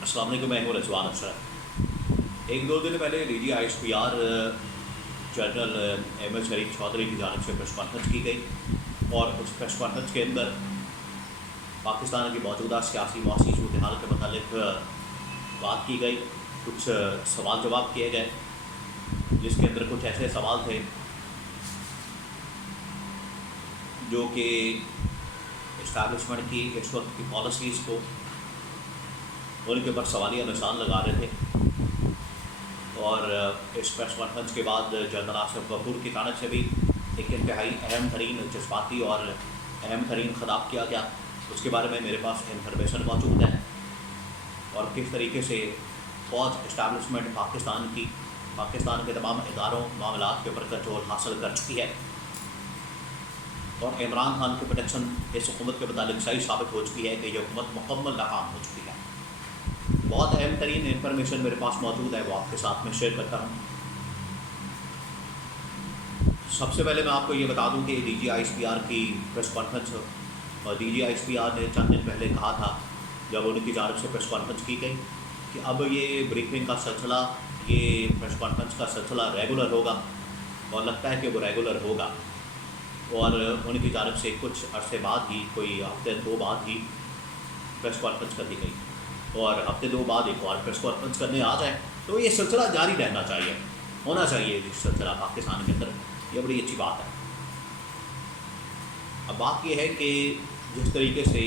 السلام علیکم، میں ہوں رضوان اشرف۔ ایک دو دن پہلے ڈی جی آئی پی آر جنرل احمد شریف چودھری کی جانب سے پریس کانفرنس کی گئی، اور اس پریس کانفرنس کے اندر پاکستان کی موجودہ سیاسی معاشی صورتحال کے متعلق بات کی گئی، کچھ سوال جواب کیے گئے، جس کے اندر کچھ ایسے سوال تھے جو کہ اسٹیبلشمنٹ کی اس وقت کی پالیسیز کو ان کے اوپر سوالیہ نشان لگا رہے تھے۔ اور اس پریس کانفرنس کے بعد جنرل آصف غفور کی جانب سے بھی ایک انتہائی اہم ترین جذباتی اور اہم ترین خطاب کیا گیا۔ اس کے بارے میں میرے پاس انفارمیشن موجود ہے، اور کس طریقے سے فوج اسٹیبلشمنٹ پاکستان کے تمام اداروں معاملات کے اوپر کنٹرول حاصل کر چکی ہے، اور عمران خان کی پروٹیکشن اس حکومت کے متعلق صحیح ثابت ہو چکی ہے کہ یہ حکومت مکمل ناکام ہو چکی ہے۔ بہت اہم ترین انفارمیشن میرے پاس موجود ہے، وہ آپ کے ساتھ میں شیئر کرتا ہوں۔ سب سے پہلے میں آپ کو یہ بتا دوں کہ ڈی جی آئی پی آر کی پریس کانفرنس، اور ڈی جی آئی پی آر نے چند دن پہلے کہا تھا جب ان کی جانب سے پریس کانفرنس کی گئی کہ اب یہ بریفنگ کا سلسلہ، یہ پریس کانفرنس کا سلسلہ ریگولر ہوگا، اور لگتا ہے کہ وہ ریگولر ہوگا۔ اور ان کی جانب سے کچھ عرصے بعد ہی، کوئی ہفتے دو بعد ہی پریس کانفرنس کر دی گئی، اور ہفتے دو بعد ایک اور پریس کانفرنس کرنے آ جائے تو یہ سلسلہ جاری رہنا چاہیے، ہونا چاہیے یہ سلسلہ پاکستان کے اندر۔ یہ بڑی اچھی بات ہے۔ اب بات یہ ہے کہ جس طریقے سے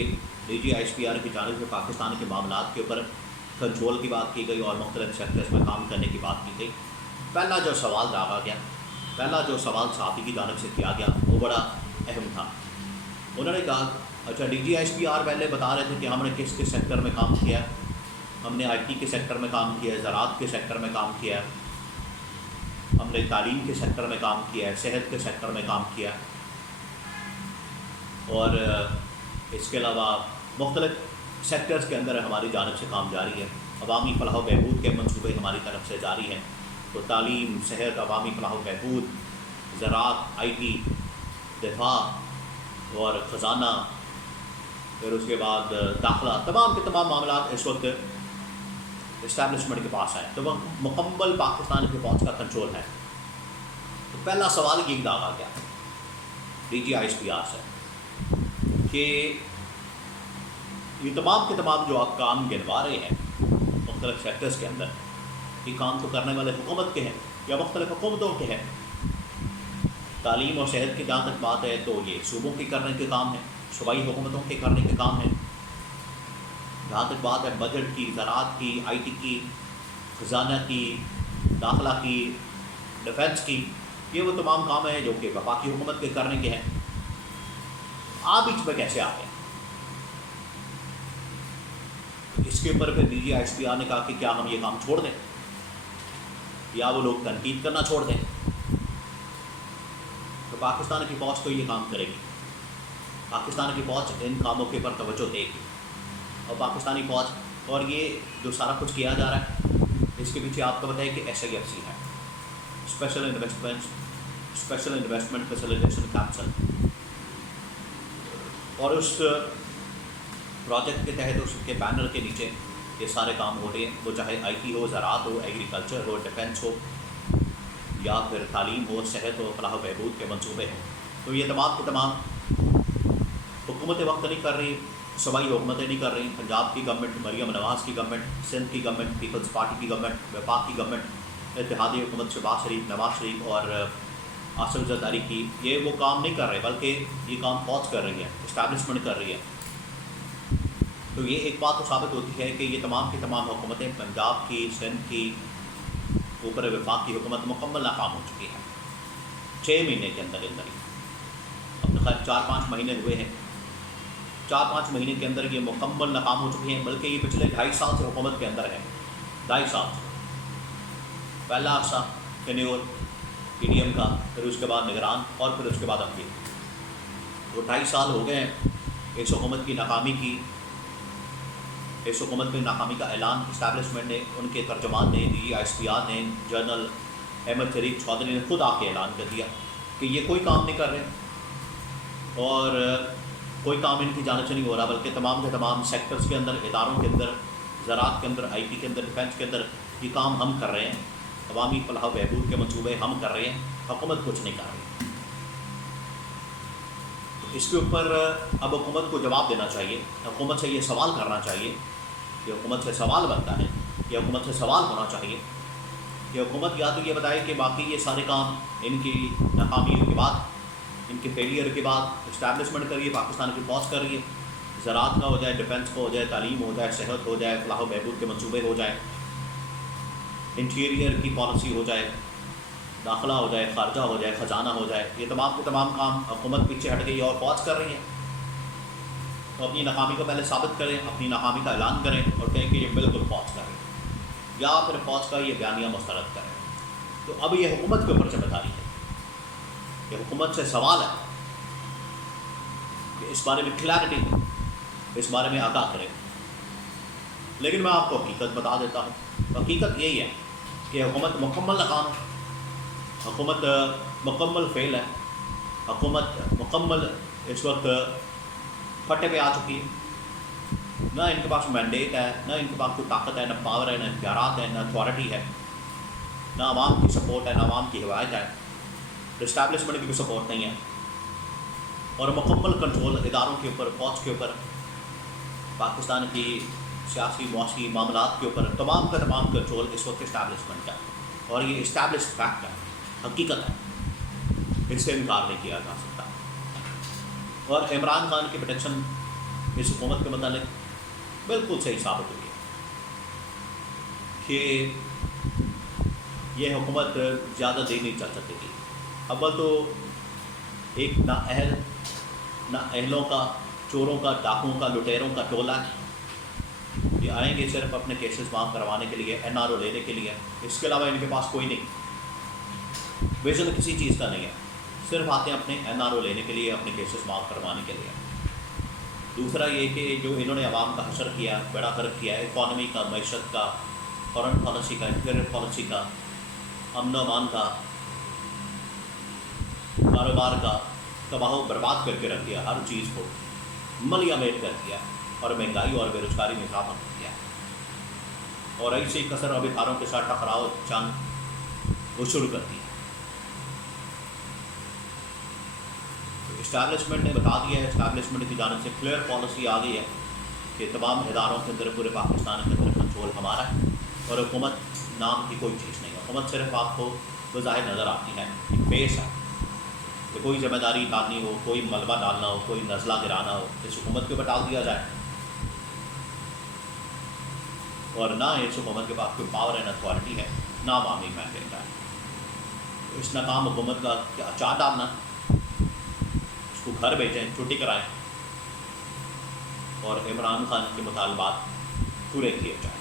ڈی جی آئی پی آر کی جانب سے پاکستان کے معاملات کے اوپر کنٹرول کی بات کی گئی اور مختلف سیکٹرز میں کام کرنے کی بات کی گئی، پہلا جو سوال داغا گیا، پہلا جو سوال صحافی کی جانب سے کیا گیا وہ بڑا اہم تھا۔ انہوں نے کہا اچھا ڈی جی آئی پی آر پہلے بتا رہے تھے کہ ہم نے کس کس سیکٹر میں کام کیا ہے، ہم نے آئی ٹی کے سیکٹر میں کام کیا ہے، زراعت کے سیکٹر میں کام کیا ہے، ہم نے تعلیم کے سیکٹر میں کام کیا ہے، صحت کے سیکٹر میں کام کیا ہے، اور اس کے علاوہ مختلف سیکٹرز کے اندر ہماری جانب سے کام جاری ہے۔ عوامی فلاح و بہبود کے منصوبے ہماری طرف سے جاری ہیں، تو تعلیم، صحت، عوامی فلاح و بہبود، زراعت، آئی ٹی، دفاع اور خزانہ، پھر اس کے بعد داخلہ، تمام کے تمام معاملات اس وقت اسٹیبلشمنٹ کے پاس ہے، تو وہ مکمل پاکستان کی فوج کا کنٹرول ہے۔ تو پہلا سوال یہ داغا گیا ڈی جی آئی پی آر سے کہ یہ تمام کے تمام جو آپ کام گنوا رہے ہیں مختلف سیکٹرز کے اندر، یہ کام تو کرنے والے حکومت کے ہیں یا مختلف حکومتوں کے ہیں۔ تعلیم اور صحت کی جہاں تک بات ہے تو یہ صوبوں کے کرنے کے کام ہیں، صوبائی حکومتوں کے کرنے کے کام ہیں۔ جہاں تک بات ہے بجٹ کی، زراعت کی، آئی ٹی کی، خزانہ کی، داخلہ کی، ڈیفنس کی، یہ وہ تمام کام ہیں جو کہ وفاقی حکومت کے کرنے کے ہیں۔ آپ بیچ میں کیسے آ گئے؟ اس کے اوپر پھر ڈی جی آئی پی آر نے کہا کہ کیا ہم یہ کام چھوڑ دیں، یا وہ لوگ تنقید کرنا چھوڑ دیں؟ تو پاکستان کی فوج تو یہ کام کرے گی، پاکستان کی فوج ان کاموں کے اوپر توجہ دے گی، اور پاکستانی فوج، اور یہ جو سارا کچھ کیا جا رہا ہے اس کے پیچھے آپ کو پتہ ہے کہ ایس آئی ایف سی ہے، اسپیشل انویسٹمنٹ فیسیلیٹیشن کونسل، اور اس پروجیکٹ کے تحت اس کے بینر کے نیچے یہ سارے کام ہو رہے ہیں، وہ چاہے آئی ٹی ہو، زراعت ہو، ایگریکلچر ہو، ڈیفنس ہو، یا پھر تعلیم ہو، صحت ہو، فلاح و بہبود کے منصوبے ہوں۔ تو یہ تمام کے تمام حکومتیں وقت نہیں کر رہی، صوبائی حکومتیں نہیں کر رہی، پنجاب کی گورنمنٹ، مریم نواز کی گورنمنٹ، سندھ کی گورنمنٹ، پیپلز پارٹی کی گورنمنٹ، وفاق کی گورنمنٹ، اتحادی حکومت شہباز شریف، نواز شریف اور آصف زرداری کی، یہ وہ کام نہیں کر رہے، بلکہ یہ کام فوج کر رہی ہے، اسٹیبلشمنٹ کر رہی ہے۔ تو یہ ایک بات تو ثابت ہوتی ہے کہ یہ تمام کی تمام حکومتیں، پنجاب کی، سندھ کی، اوپر وفاق کی حکومت مکمل ناکام ہو چکی ہے 6 مہینے کے اندر ہی۔ اب تو خیر 4-5 مہینے ہوئے ہیں، 4-5 مہینے کے اندر یہ مکمل ناکام ہو چکی ہیں، بلکہ یہ پچھلے 2.5 سال سے حکومت کے اندر ہے، 2.5 سال سے۔ پہلا عرصہ ٹینیور پی ڈی ایم کا، پھر اس کے بعد نگران، اور پھر اس کے بعد اب تو 2.5 سال ہو گئے ہیں اس حکومت کی ناکامی کی۔ اس حکومت میں ناکامی کا اعلان اسٹیبلشمنٹ نے، ان کے ترجمان نے، ڈی جی آئی پی آر نے، جنرل احمد شریف چودھری نے خود آ کے اعلان کر دیا کہ یہ کوئی کام نہیں کر رہے، اور کوئی کام ان کی جانب سے نہیں ہو رہا، بلکہ تمام کے تمام سیکٹرز کے اندر، اداروں کے اندر زراعت کے اندر، IT کے اندر، ڈیفینس کے اندر یہ کام ہم کر رہے ہیں، عوامی فلاح و بہبود کے منصوبے ہم کر رہے ہیں، حکومت کچھ نہیں کر رہی. اس کے اوپر اب حکومت کو جواب دینا چاہیے، حکومت سے یہ سوال کرنا چاہیے، یہ حکومت سے سوال بنتا ہے، یہ حکومت سے سوال ہونا چاہیے کہ حکومت یا تو یہ بتائے کہ باقی یہ سارے کام ان کی ناکامیوں کے بعد، ان کے فیلئر کے بعد اسٹیبلشمنٹ کریے، پاکستان کی فوج کر رہی ہے، زراعت کا ہو جائے، ڈیفینس کا ہو جائے، تعلیم ہو جائے، صحت ہو جائے، فلاح و بہبود کے منصوبے ہو جائیں، انٹیریئر کی پالیسی ہو جائے، داخلہ ہو جائے، خارجہ ہو جائے، خزانہ ہو جائے، یہ تمام کے تمام کام حکومت پیچھے ہٹ گئی اور فوج کر رہی ہے. تو اپنی ناکامی کو پہلے ثابت کریں، اپنی ناکامی کا اعلان کریں اور کہیں کہ یہ بالکل فوج کر رہی ہے، یا پھر فوج کا یہ بیانیہ مسترد کریں. تو اب یہ حکومت کے اوپر ذمہ داری ہے، یہ حکومت سے سوال ہے کہ اس بارے میں کلیئرٹی دے، اس بارے میں آگاہ کرے. لیکن میں آپ کو حقیقت بتا دیتا ہوں، حقیقت یہی ہے کہ حکومت مکمل ناکام ہے، حکومت مکمل فیل ہے، حکومت مکمل اس وقت پھٹے پہ آ چکی ہے. نہ ان کے پاس مینڈیٹ ہے، نہ ان کے پاس کوئی طاقت ہے، نہ پاور ہے، نہ اختیارات ہے، نہ اتھارٹی ہے، نہ عوام کی سپورٹ ہے، نہ عوام کی حمایت ہے، اسٹیبلشمنٹ کی بھی سپورٹ نہیں ہے، اور مکمل کنٹرول اداروں کے اوپر، فوج کے اوپر، پاکستان کی سیاسی معاشی معاملات کے اوپر تمام کا تمام کنٹرول اس وقت اسٹیبلشمنٹ کا ہے. اور یہ اسٹیبلش فیکٹ ہے، حقیقت ہے، اس سے انکار نہیں کیا جا سکتا. اور عمران خان کی پروٹیکشن اس حکومت کے متعلق بالکل صحیح ثابت ہوئی ہے کہ یہ حکومت زیادہ دیر نہیں چل سکے گی. اول تو ایک نااہلوں کا، چوروں کا، ڈاکوؤں کا، لٹیروں کا ٹولہ یہ آئیں گے صرف اپنے کیسز معاف کروانے کے لیے، NRO لینے کے لیے. اس کے علاوہ ان کے پاس کوئی نہیں، ویژن کسی چیز کا نہیں ہے، صرف آتے ہیں اپنے NRO لینے کے لیے، اپنے کیسز معاف کروانے کے لیے. دوسرا یہ کہ جو انہوں نے عوام کا حشر کیا، بیڑا غرق کیا، اکانومی کا، معیشت کا، فارن پالیسی کا، انٹیریئر پالیسی کا، امن و امان کا، کاروبار کا، تباہ و برباد کر کے رکھ دیا، ہر چیز کو ملیا میٹ کر دیا، اور مہنگائی اور بے روزگاری میں اضافہ کر دیا، اور ایسی کثر و بکھاروں کے ساتھ ٹکراؤ جنگ وہ شروع کر دی. اسٹیبلشمنٹ نے بتا دیا ہے، اسٹیبلشمنٹ کی جانب سے کلیئر پالیسی آ گئی ہے کہ تمام اداروں کے اندر، پورے پاکستان کے اندر کنٹرول ہمارا ہے، اور حکومت نام کی کوئی چیز نہیں ہے. حکومت صرف آپ کو بظاہر نظر آتی ہے، ایک بیس ہے کہ کوئی ذمہ داری ڈالنی ہو، کوئی ملبہ ڈالنا ہو، کوئی نزلہ گرانا ہو، اس حکومت کے اوپر ڈال دیا جائے. اور نہ اس حکومت کے پاس کوئی پاور ہے، نہ اتھارٹی ہے، نہ عوامی مینڈیٹ ہے. اس ناکام حکومت کا کیا چار ڈالنا، اس کو گھر بھیجیں، چھٹی کرائیں، اور عمران خان کے مطالبات پورے کیے جائیں.